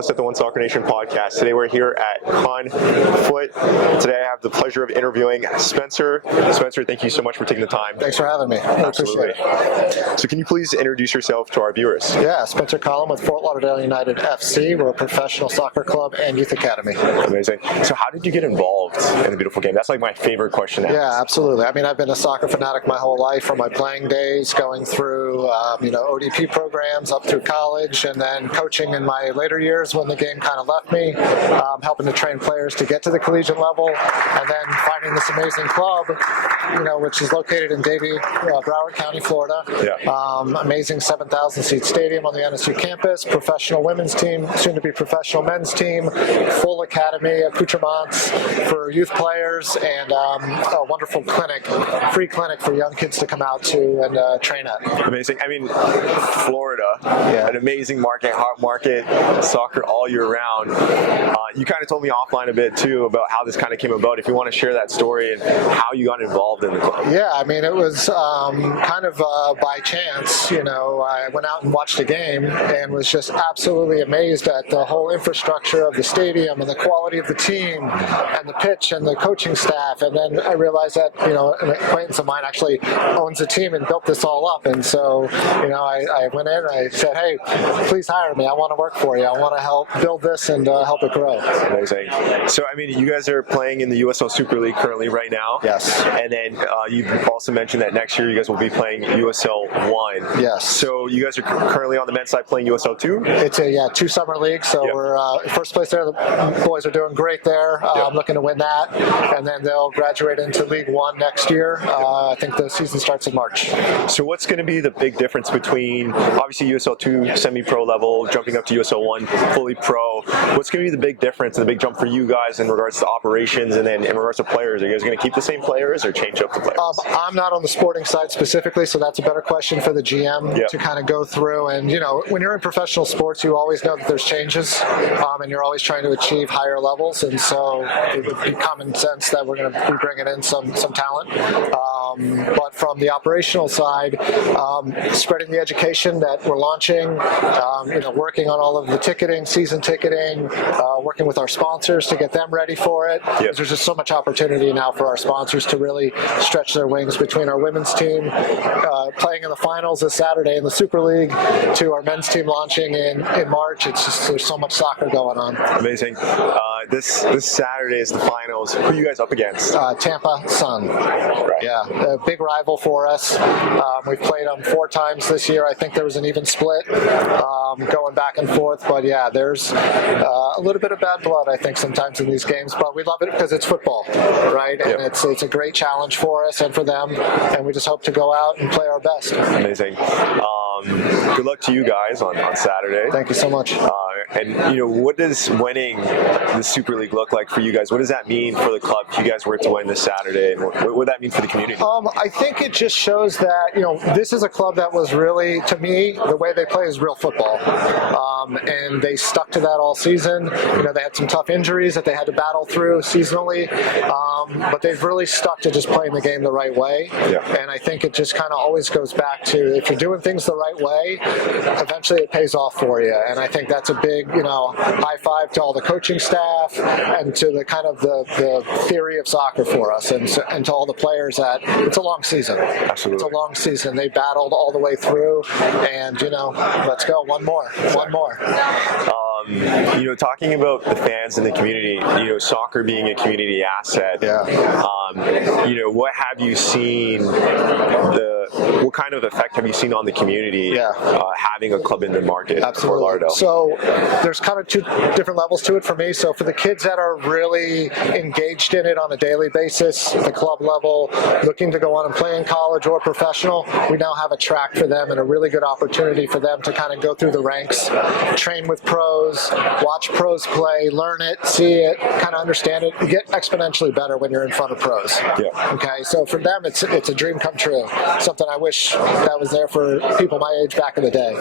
host at the One Soccer Nation podcast. Today we're here at Foot. Today I have the pleasure of interviewing Spencer. Spencer, thank you so much for taking the time. Thanks for having me. I appreciate it. So can you please introduce yourself to our viewers? Yeah, Spencer Collum with Fort Lauderdale United FC. We're a professional soccer club and youth academy. Amazing. So how did you get involved in the beautiful game? That's like my favorite question to ask. Yeah, absolutely. I mean, I've been a soccer fanatic my whole life, from my playing days, going through ODP programs up through college, and then coaching in my later years when the game kind of left me, helping to train players to get to the collegiate level, and then finding this amazing club, which is located in Davie, Broward County, Florida. Yeah. Amazing 7,000 seat stadium on the NSU campus, professional women's team, soon to be professional men's team, full academy, accoutrements for youth players, and a wonderful clinic, free clinic for young kids to come out to and train at. Amazing. I mean, Florida, an amazing market, hot market, soccer all year round. You kind of told me offline a bit too about how this kind of came about. If you want to share that story and how you got involved in the club. Yeah, I mean, it was kind of by chance. I went out and watched a game and was just absolutely amazed at the whole infrastructure of the stadium and the quality of the team and the pitch and the coaching staff. And then I realized that an acquaintance of mine actually owns a team and built this all up. And so I went in and I said, hey, please hire me. I want to work for you. I want to help build this and help it grow. Amazing. So, I mean, you guys are playing in the USL Super League currently right now. Yes. And then you've also mentioned that next year you guys will be playing USL One. Yes. So you guys are currently on the men's side playing USL 2? It's a two summer league, so we're first place there. The boys are doing great there. I'm looking to win that, and then they'll graduate into League One next year. I think the season starts in March. So what's going to be the big difference between obviously USL 2 semi-pro level jumping up to USL 1 fully pro? What's going to be the big difference and the big jump for you guys in regards to operations and then in regards to players? Are you guys going to keep the same players or change up the players? I'm not on the sporting side specifically, so that's a better question for the GM to kind of go through. And when you're in professional sports, you always know that there's changes, and you're always trying to achieve higher levels. And so it would be common sense that we're going to be bringing in some talent. But from the operational side, spreading the education that we're launching, working on all of the ticketing, season ticketing, working with our sponsors to get them ready for it. There's just so much opportunity now for our sponsors to really stretch their wings, between our women's team playing in the finals this Saturday in the Super League to our men's team launching in March. It's just, there's so much soccer going on. Amazing. This Saturday is the finals. Who are you guys up against? Tampa Sun. Right. Yeah, a big rival for us. We've played them 4 times this year. I think there was an even split going back and forth. But yeah, there's a little bit of bad blood, I think, sometimes in these games. But we love it because it's football, right? And it's a great challenge for us and for them. And we just hope to go out and play our best. Amazing. Good luck to you guys on Saturday. Thank you so much. And what does winning the Super League look like for you guys? What does that mean for the club if you guys were to win this Saturday? And what would that mean for the community? I think it just shows that, this is a club that was really, to me, the way they play is real football. And they stuck to that all season. They had some tough injuries that they had to battle through seasonally. But they've really stuck to just playing the game the right way. And I think it just kind of always goes back to, if you're doing things the right way, eventually it pays off for you. And I think that's a big, high five to all the coaching staff and to the kind of the theory of soccer for us, and to all the players that it's a long season. Absolutely. It's a long season. They battled all the way through, and let's go. One more. Talking about the fans and the community, soccer being a community asset, what have you seen, what kind of effect have you seen on the community having a club in the market? Absolutely. Fort Lauderdale? So there's kind of 2 different levels to it for me. So for the kids that are really engaged in it on a daily basis, the club level, looking to go on and play in college or professional, we now have a track for them and a really good opportunity for them to kind of go through the ranks, train with pros, watch pros play, learn it, see it, kind of understand it. You get exponentially better when you're in front of pros. Okay, so for them, it's a dream come true. Something I wish that was there for people my age back in the day.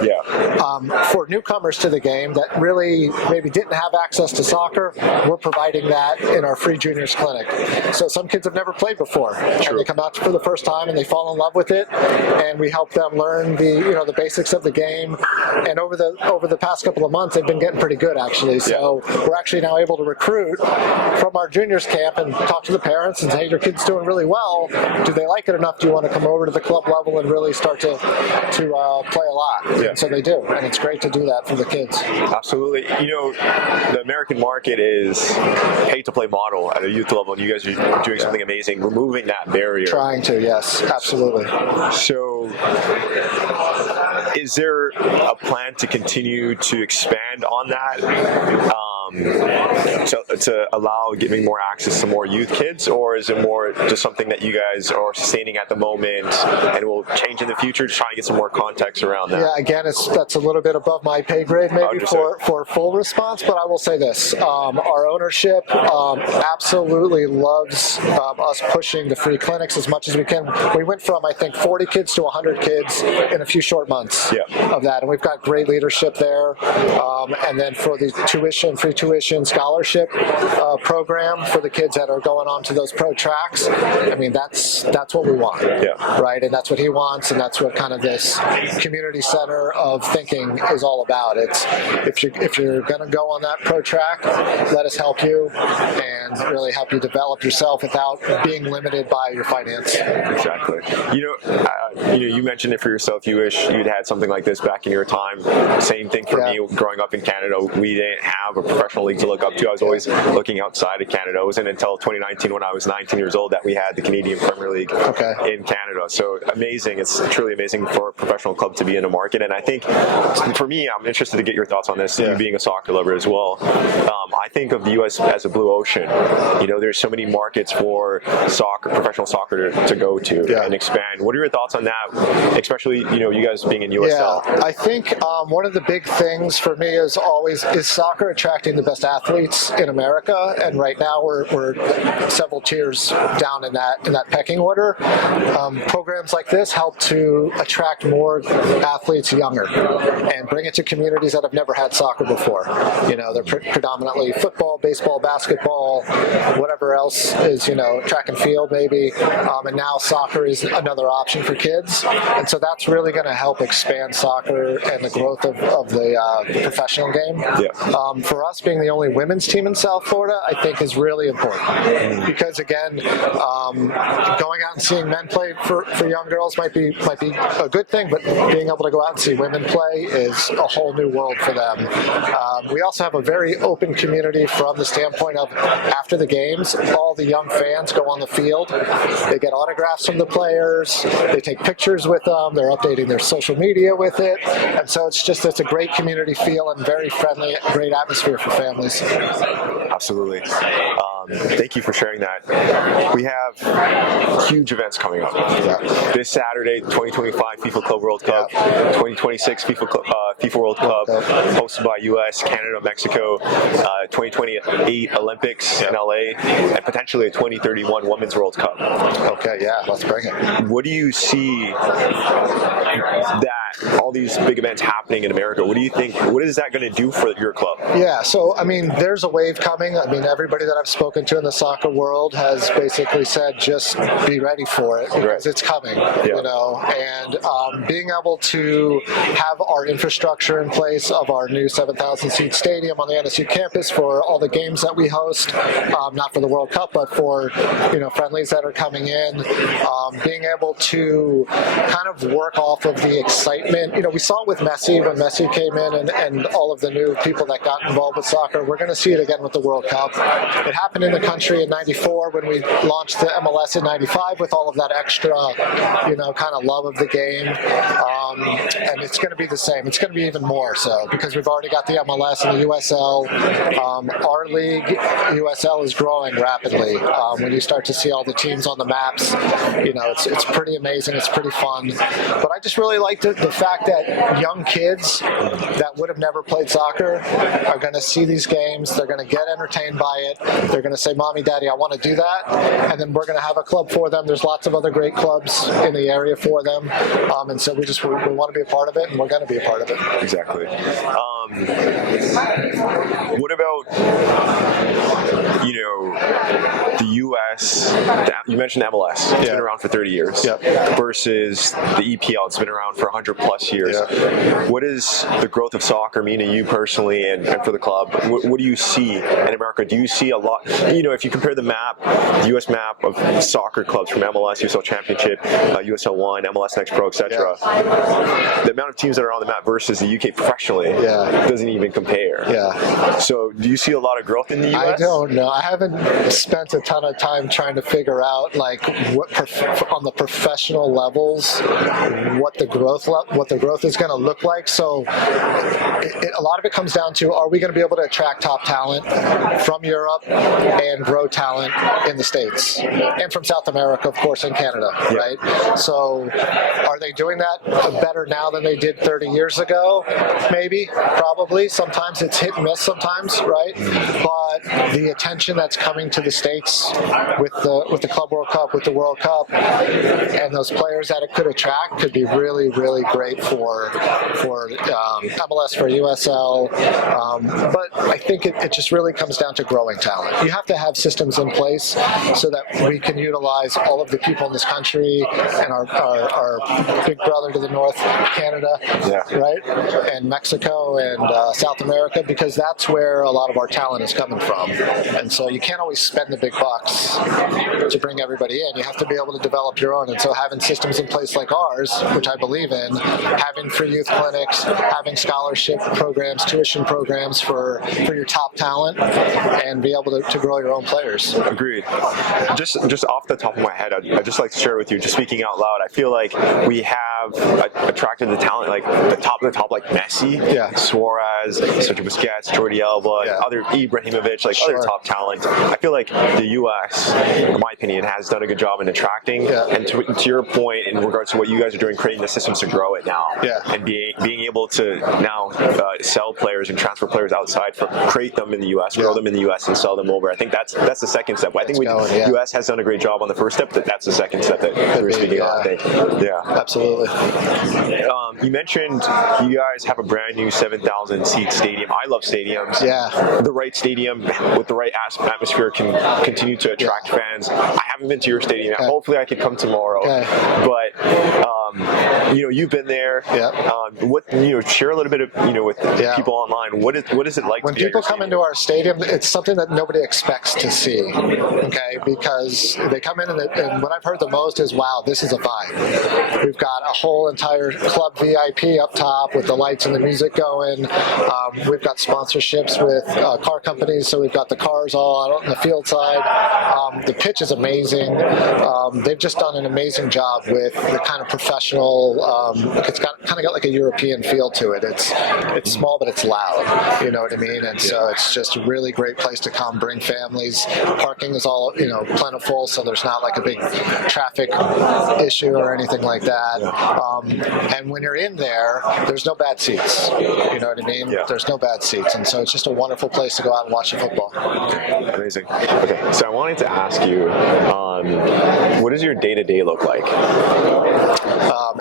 For newcomers to the game that really maybe didn't have access to soccer, we're providing that in our free juniors clinic. So some kids have never played before, and they come out for the first time and they fall in love with it, and we help them learn the basics of the game. And over the past couple of months, they've been getting pretty good, actually. So we're actually now able to recruit from our juniors camp and talk to the parents and say, hey, your kid's doing really well. Do they like it enough? Do you want to come over to the club level and really start to play a lot? Yeah. And so they do, and it's great to do that for the kids. Absolutely. The American market is pay to play model at a youth level, and you guys are doing something amazing, removing that barrier. Trying to, yes, absolutely. So, is there a plan to continue to expand on that? To allow giving more access to more youth kids, or is it more just something that you guys are sustaining at the moment and will change in the future? Just trying to get some more context around that. Yeah, again, that's a little bit above my pay grade maybe for full response, but I will say this. Our ownership absolutely loves us pushing the free clinics as much as we can. We went from, I think, 40 kids to 100 kids in a few short months of that, and we've got great leadership there. And then for the free tuition scholarship program for the kids that are going on to those pro tracks, I mean, that's what we want, right? And that's what he wants, and that's what kind of this community center of thinking is all about. It's if you're going to go on that pro track, let us help you and really help you develop yourself without being limited by your finance. Exactly. You mentioned it for yourself. You wish you'd had something like this back in your time. Same thing for me growing up in Canada. We didn't have a professional league to look up to. I was always looking outside of Canada. It wasn't until 2019 when I was 19 years old that we had the Canadian Premier League in Canada. So amazing. It's truly amazing for a professional club to be in a market. And I think for me, I'm interested to get your thoughts on this, you being a soccer lover as well. I think of the U.S. as a blue ocean. There's so many markets for soccer, professional soccer to go to and expand. What are your thoughts on that, especially, you guys being in USL? Yeah, I think one of the big things for me is soccer attracting the best athletes in America, and right now we're several tiers down in that pecking order. Programs like this help to attract more athletes younger and bring it to communities that have never had soccer before. They're predominantly football, baseball, basketball, whatever else is, track and field maybe, and now soccer is another option for kids, and so that's really going to help expand soccer and the growth of the professional game. For us, being the only women's team in South Florida, I think is really important because, again, going out and seeing men play for young girls might be a good thing, but being able to go out and see women play is a whole new world for them. We also have a very open community from the standpoint of after the games, all the young fans go on the field. They get autographs from the players. They take pictures with them. They're updating their social media with it. And so it's a great community feel and very friendly, great atmosphere for families. Absolutely. Thank you for sharing that. We have huge events coming up. This Saturday, 2025 FIFA Club World Cup, 2026 FIFA World Cup, hosted by US, Canada, Mexico, 2028 Olympics in LA, and potentially a 2031 Women's World Cup. Let's bring it. What do you see that all these big events happening in America? What do you think? What is that going to do for your club? Yeah, so there's a wave coming. Everybody that I've spoken to in the soccer world has basically said just be ready for it because it's coming. And being able to have our infrastructure in place of our new 7,000 seat stadium on the NSU campus for all the games that we host, not for the World Cup, but for friendlies that are coming in, being able to kind of work off of the excitement. We saw it with Messi when Messi came in and all of the new people that got involved with soccer. We're going to see it again with the World Cup. It happened in the country in '94 when we launched the MLS in '95 with all of that extra, kind of love of the game. And it's going to be the same. It's going to be even more so because we've already got the MLS and the USL. Our league, USL, is growing rapidly. When you start to see all the teams on the maps, it's pretty amazing. It's pretty fun. But I just really like the fact that young kids that would have never played soccer are going to see these games. They're going to get entertained by it. They're going to say, Mommy, Daddy, I want to do that. And then we're going to have a club for them. There's lots of other great clubs in the area for them. And so we want to be a part of it, and we're going to be a part of it. Exactly. What about, the US, you mentioned MLS. It's been around for 30 years. Versus the EPL. It's been around for 100 plus years. What does the growth of soccer mean to you personally and for the club? What do you see in America? Do you see a lot, if you compare the map, the US map of soccer clubs from MLS, USL Championship, USL One, MLS Next Pro, etc. The amount of teams that are on the map versus the UK professionally doesn't even compare. So do you see a lot of growth in the US? I don't know. I haven't spent a ton of time trying to figure out like what on the professional levels what the growth is going to look like. So a lot of it comes down to, are we going to be able to attract top talent from Europe and grow talent in the States and from South America, of course, and Canada, right? So are they doing that better now than they did 30 years ago? Maybe, probably. Sometimes it's hit and miss sometimes, right? But the attention that's coming to the States with the Club World Cup, with the World Cup, and those players that it could attract could be really, really great for MLS, for USL. But I think it just really comes down to growing talent. You have to have systems in place so that we can utilize all of the people in this country and our big brother to the north, Canada, right, and Mexico and South America, because that's where a lot of our talent is coming from. And so you can't always spend the big bucks to bring everybody in. You have to be able to develop your own. And so having systems in place like ours, which I believe in, having free youth clinics, having scholarship programs, tuition programs for your top talent, and be able to grow your own players. Agreed. Just off the top of my head, I'd just like to share with you, just speaking out loud, I feel like we have attracted the talent, like the top of the top, like Messi, Suarez, Sergio Busquets, Jordi Alba, other Ibrahimovic, like other top talent. I feel like the U.S., in my opinion, has done a good job in attracting. And to your point, in regards to what you guys are doing, creating the systems to grow it now, and being able to now sell players and transfer players outside, create them in the U.S., grow them in the U.S., and sell them over. I think that's the second step. I think the U.S. has done a great job on the first step, but that's the second step that we were speaking about. Absolutely. You mentioned you guys have a brand new 7,000 seat stadium. I love stadiums. The right stadium with the right atmosphere can continue to attract fans. I haven't been to your stadium yet. Hopefully I could come tomorrow. But you've been there. Share a little bit of with people online. What is it like when people come into our stadium? It's something that nobody expects to see. Because they come in and what I've heard the most is, wow, this is a vibe. We've got a whole entire club VIP up top with the lights and the music going. We've got sponsorships with car companies, so we've got the cars all out on the field side. The pitch is amazing. They've just done an amazing job with the kind of professional. It's kind of got like a European feel to it. It's small, but it's loud. You know what I mean? And so it's just a really great place to come, bring families. Parking is all plentiful, so there's not like a big traffic issue or anything like that. And when you're in there, there's no bad seats. You know what I mean? There's no bad seats, and so it's just a wonderful place to go out and watch the football. Amazing. Okay, so I wanted to ask you, what does your day-to-day look like?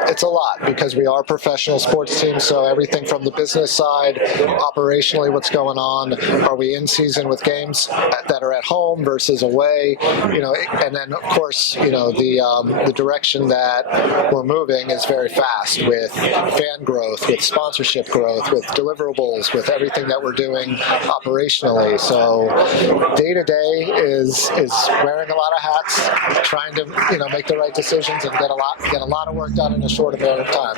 It's a lot because we are a professional sports team, so everything from the business side, operationally what's going on, are we in season with games that are at home versus away, and then of course, the direction that we're moving is very fast with fan growth, with sponsorship growth, with deliverables, with everything that we're doing operationally. So day to day is wearing a lot of hats, trying to make the right decisions and get a lot of work done in a short amount of time.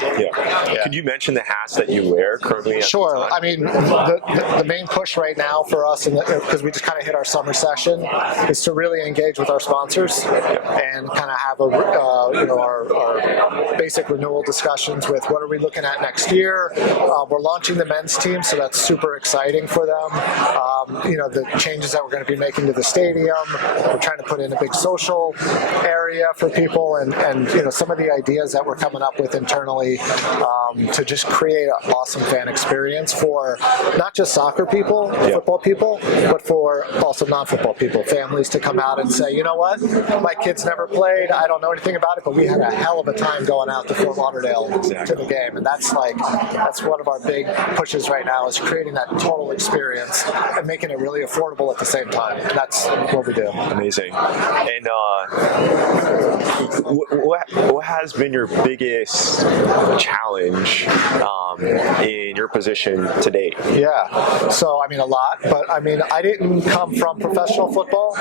Could you mention the hats that you wear currently? Sure. I mean, the main push right now for us, because we just kind of hit our summer session, is to really engage with our sponsors and kind of have our basic renewal discussions with what are we looking at next year. We're launching the men's team, so that's super exciting for them. The changes that we're going to be making to the stadium. We're trying to put in a big social area area for people, and you know, some of the ideas that we're coming up with internally to just create an awesome fan experience for not just soccer people, football people, but for also non-football people, families to come out and say, you know what, my kids never played, I don't know anything about it, but we had a hell of a time going out to Fort Lauderdale to the game. And that's one of our big pushes right now, is creating that total experience and making it really affordable at the same time. And that's what we do. Amazing. And what has been your biggest challenge in your position to date? Yeah, so I mean, a lot, but I mean, I didn't come from professional football,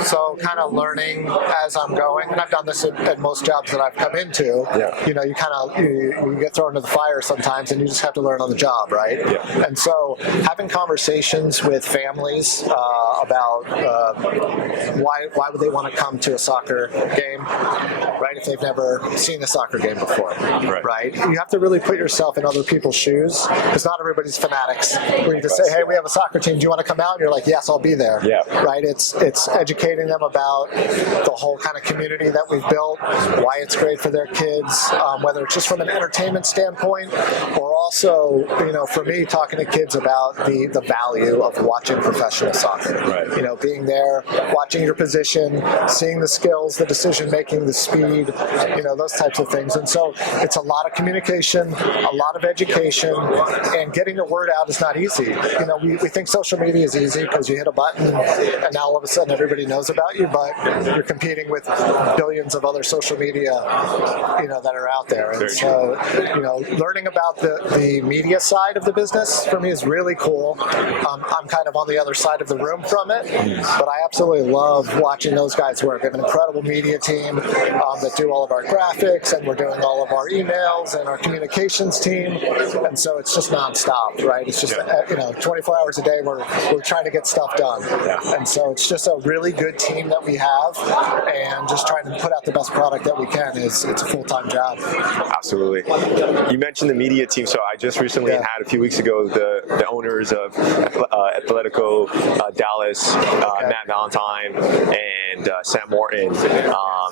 so kind of learning as I'm going, and I've done this at most jobs that I've come into. You know, you kind of you get thrown into the fire sometimes, and you just have to learn on the job, right? And so having conversations with families about why would they want to come to a soccer game, right? If they've never seen a soccer game before, right? You have to really put yourself in other people's shoes, because not everybody's fanatics. Where you just say, hey, we have a soccer team, do you want to come out? And you're like, yes, I'll be there. Right? It's educating them about the whole kind of community that we've built, why it's great for their kids, whether it's just from an entertainment standpoint, or also, you know, for me, talking to kids about the value of watching professional soccer. You know, being there, watching your position, seeing the skills, the decision making, the speed, you know, those types of things. And so it's a lot of communication, a lot of education, and getting the word out is not easy. You know, we think social media is easy because you hit a button and now all of a sudden everybody knows about you, but you're competing with billions of other social media, you know, that are out there. And so, you know, learning about the media side of the business for me is really cool. I'm kind of on the other side of the room from it, but I absolutely love watching those guys work. We have an incredible media team that do all of our graphics, and we're doing all of our emails and our communications team, and so it's just nonstop, right? It's just you know, 24 hours a day we're trying to get stuff done, and so it's just a really good team that we have, and just trying to put out the best product that we can it's a full-time job. Absolutely. You mentioned the media team, so I just recently had a few weeks ago the owners of Atletico Dallas, Matt Valentine and Sam Morton.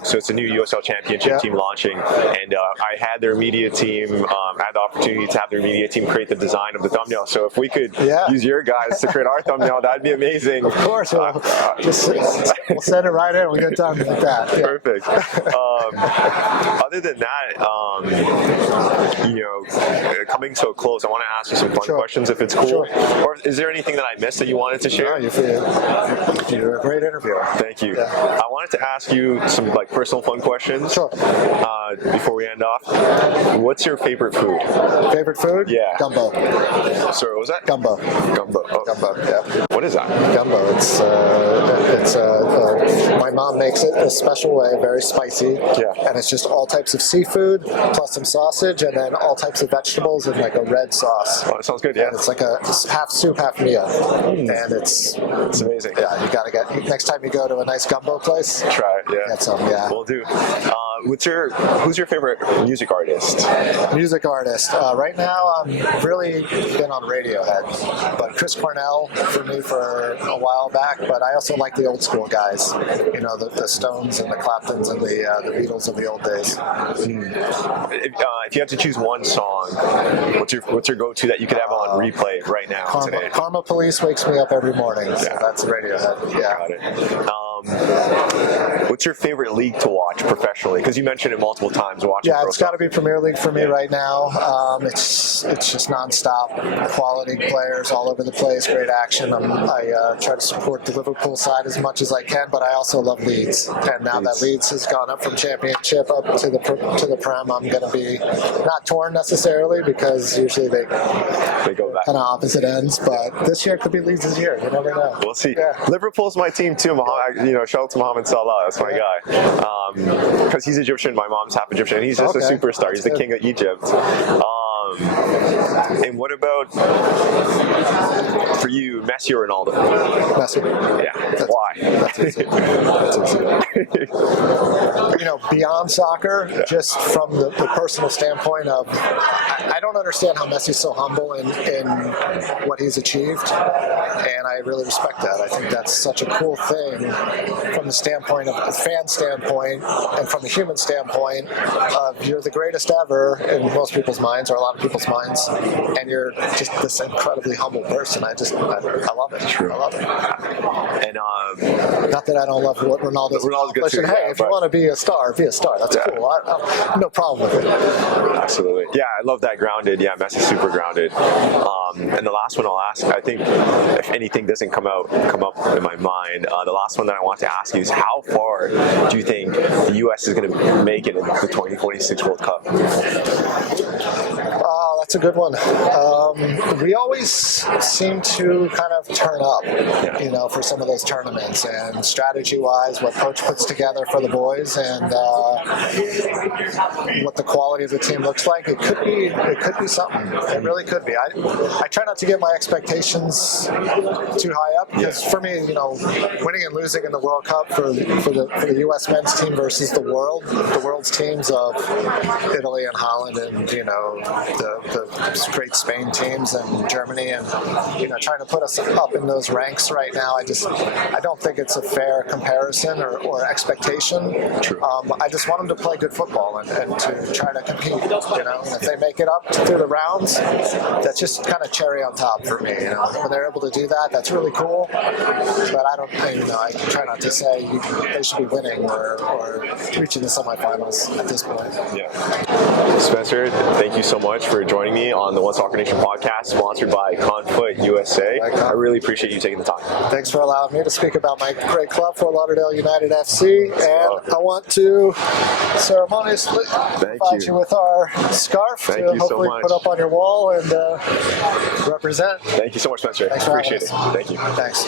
So it's a new USL Championship team launching, and I had their media team, had the opportunity to have their media team create the design of the thumbnail. So if we could use your guys to create our thumbnail, that'd be amazing. Of course, we'll send it right in. We'll get done with that. Perfect. Other than that, you know, coming so close, I want to ask you some fun questions, if it's cool. Or is there anything that I missed that you wanted to share? No, you're a great interviewer. Thank you. I wanted to ask you some like personal fun questions. Before we end off, what's your favorite food? Favorite food? Yeah. Gumbo. Sorry, what was that? Gumbo. Gumbo. Oh. Gumbo. Yeah. What is that? Gumbo. It's my mom makes it a special way, very spicy. And it's just all types of seafood plus some sausage, and then all types of vegetables and like a red sauce. Oh, that sounds good. Yeah. And it's like a half soup, half meal, and it's amazing. Yeah, you gotta get next time you go to a nice gumbo place. Try it. Yeah. Get some. Yeah. We'll do. Who's your favorite music artist? Music artist. Right now, I'm really been on Radiohead, but Chris Cornell for me for a while back. But I also like the old school guys. You know, the Stones and the Claptons and the Beatles of the old days. If you had to choose one song, what's your go-to that you could have on replay right now? Karma Police wakes me up every morning. So that's Radiohead. Yeah. Got it. What's your favorite league to watch professionally? Because you mentioned it multiple times. Watching. Yeah, it's got to be Premier League for me right now. It's just nonstop, quality players all over the place, great action. I try to support the Liverpool side as much as I can, but I also love Leeds. And now that Leeds has gone up from Championship up to the Prem, I'm going to be not torn necessarily, because usually they go back kind of opposite ends. But this year could be Leeds' year. You never know. We'll see. Liverpool's my team too. Shout out to Mohamed Salah. That's my guy. Because he's Egyptian. My mom's half Egyptian. And he's just a superstar. He's the king of Egypt. And what about for you, Messi or Ronaldo? Messi. Yeah. Why? That's easy. You know, beyond soccer, just from the personal standpoint of, I don't understand how Messi's so humble in what he's achieved. and I really respect that. I think that's such a cool thing from the standpoint of a fan standpoint and from a human standpoint of you're the greatest ever in most people's minds, or a lot of people's minds, and you're just this incredibly humble person. I love it. True. I love it. And not that I don't love what Ronaldo's good too. Hey, if you want to be a star, be a star. That's cool. I no problem with it. Absolutely. Yeah, I love that grounded. Yeah, Messi's super grounded. And the last one I'll ask, I think if anything doesn't come up in my mind, the last one that I want to ask you is how far do you think the U.S. is going to make it in the 2026 World Cup? That's a good one. We always seem to kind of turn up, for some of those tournaments, and strategy-wise, what coach puts together for the boys, and what the quality of the team looks like. It could be something. It really could be. I try not to get my expectations too high up, because for me, winning and losing in the World Cup for the U.S. men's team versus the world's teams of Italy and Holland and the great Spain teams and Germany, and trying to put us up in those ranks right now. I don't think it's a fair comparison or expectation. True. I just want them to play good football and to try to compete. And if they make it up through the rounds, that's just kind of cherry on top for me. When they're able to do that, that's really cool. But I try not to say they should be winning or reaching the semifinals at this point. Yeah. Spencer, thank you so much for joining me on the One Soccer Nation podcast, sponsored by Confoot USA. I really appreciate you taking the time. Thanks for allowing me to speak about my great club, Fort Lauderdale United FC, and I want to ceremoniously provide you with our scarf to hopefully put up on your wall and represent. Thanks so much, Spencer. Thanks for appreciate it. Thank you. Thanks.